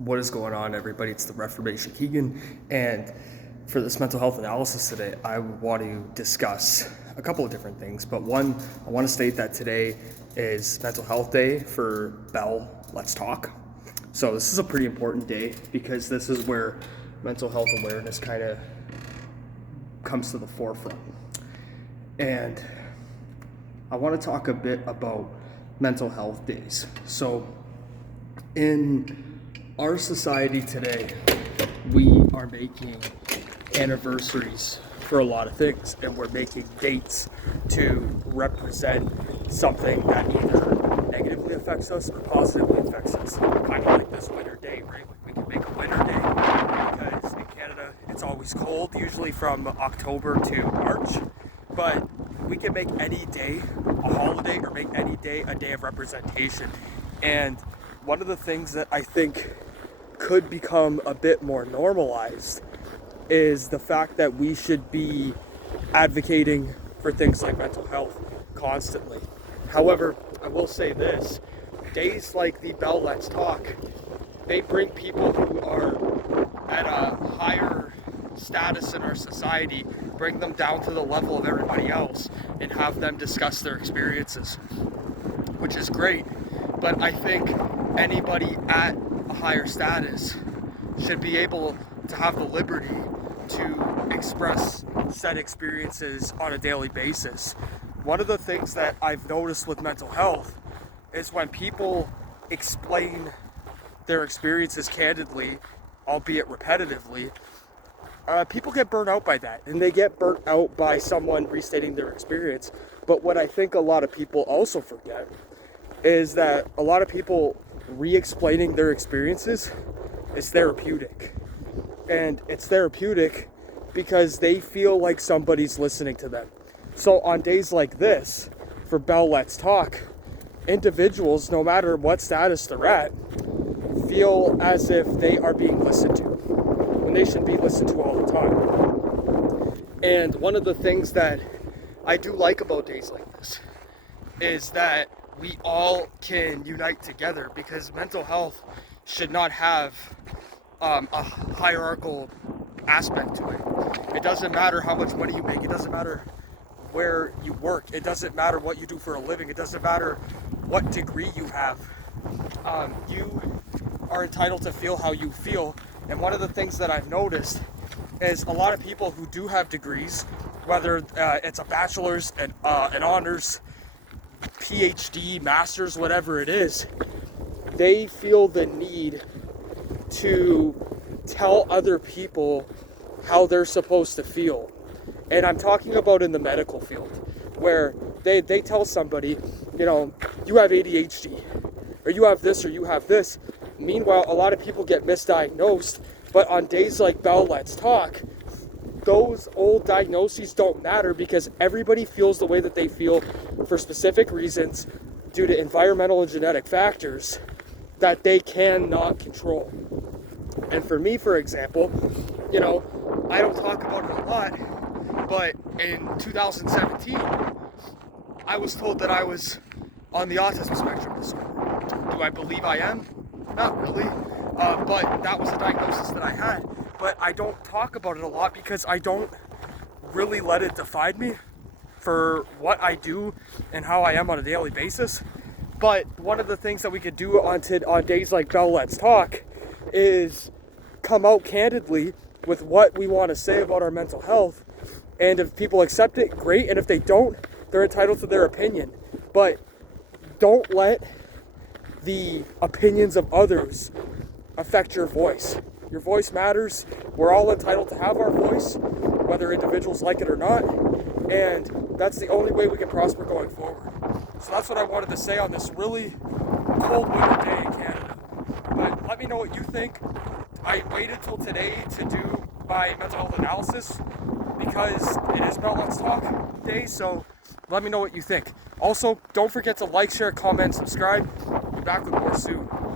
What is going on, everybody? It's the Reformation Keegan, and for this mental health analysis today, I want to discuss a couple of different things. But one, I want to state that today is Mental Health Day for Bell Let's Talk. So this is a pretty important day because this is where mental health awareness kind of comes to the forefront. And I want to talk a bit about mental health days. So in our society today, we are making anniversaries for a lot of things, and we're making dates to represent something that either negatively affects us or positively affects us. Kind of like this winter day, right? Like we can make a winter day because in Canada it's always cold, usually from October to March, but we can make any day a holiday or make any day a day of representation. And one of the things that I think could become a bit more normalized is the fact that we should be advocating for things like mental health constantly. However, I will say this, days like the Bell Let's Talk, they bring people who are at a higher status in our society, bring them down to the level of everybody else and have them discuss their experiences, which is great. But I think anybody at a higher status should be able to have the liberty to express said experiences on a daily basis. One of the things that I've noticed with mental health is when people explain their experiences candidly, albeit repetitively, people get burnt out by that, and they get burnt out by someone restating their experience. But what I think a lot of people also forget is that a lot of people re-explaining their experiences is therapeutic. And it's therapeutic because they feel like somebody's listening to them. So on days like this, for Bell Let's Talk, individuals, no matter what status they're at, feel as if they are being listened to, when they should be listened to all the time. And one of the things that I do like about days like this is that we all can unite together, because mental health should not have a hierarchical aspect to it. It doesn't matter how much money you make. It doesn't matter where you work. It doesn't matter what you do for a living. It doesn't matter what degree you have. You are entitled to feel how you feel. And one of the things that I've noticed is a lot of people who do have degrees, whether it's a bachelor's, an honors, PhD, master's, whatever it is, they feel the need to tell other people how they're supposed to feel. And I'm talking about in the medical field, where they tell somebody, you have ADHD, or you have this, or you have this. Meanwhile, a lot of people get misdiagnosed, but on days like Bell Let's Talk, those old diagnoses don't matter, because everybody feels the way that they feel for specific reasons due to environmental and genetic factors that they cannot control. And for me, for example, I don't talk about it a lot, but in 2017, I was told that I was on the autism spectrum disorder. Do I believe I am? Not really, but that was a diagnosis that I had. But I don't talk about it a lot because I don't really let it define me for what I do and how I am on a daily basis. But one of the things that we could do on days like Bell Let's Talk is come out candidly with what we want to say about our mental health. And if people accept it, great. And if they don't, they're entitled to their opinion. But don't let the opinions of others affect your voice. Your voice matters. We're all entitled to have our voice, whether individuals like it or not. And that's the only way we can prosper going forward. So that's what I wanted to say on this really cold winter day in Canada. But let me know what you think. I waited till today to do my mental health analysis because it is Bell Let's Talk Day, so let me know what you think. Also, don't forget to like, share, comment, subscribe. I'll be back with more soon.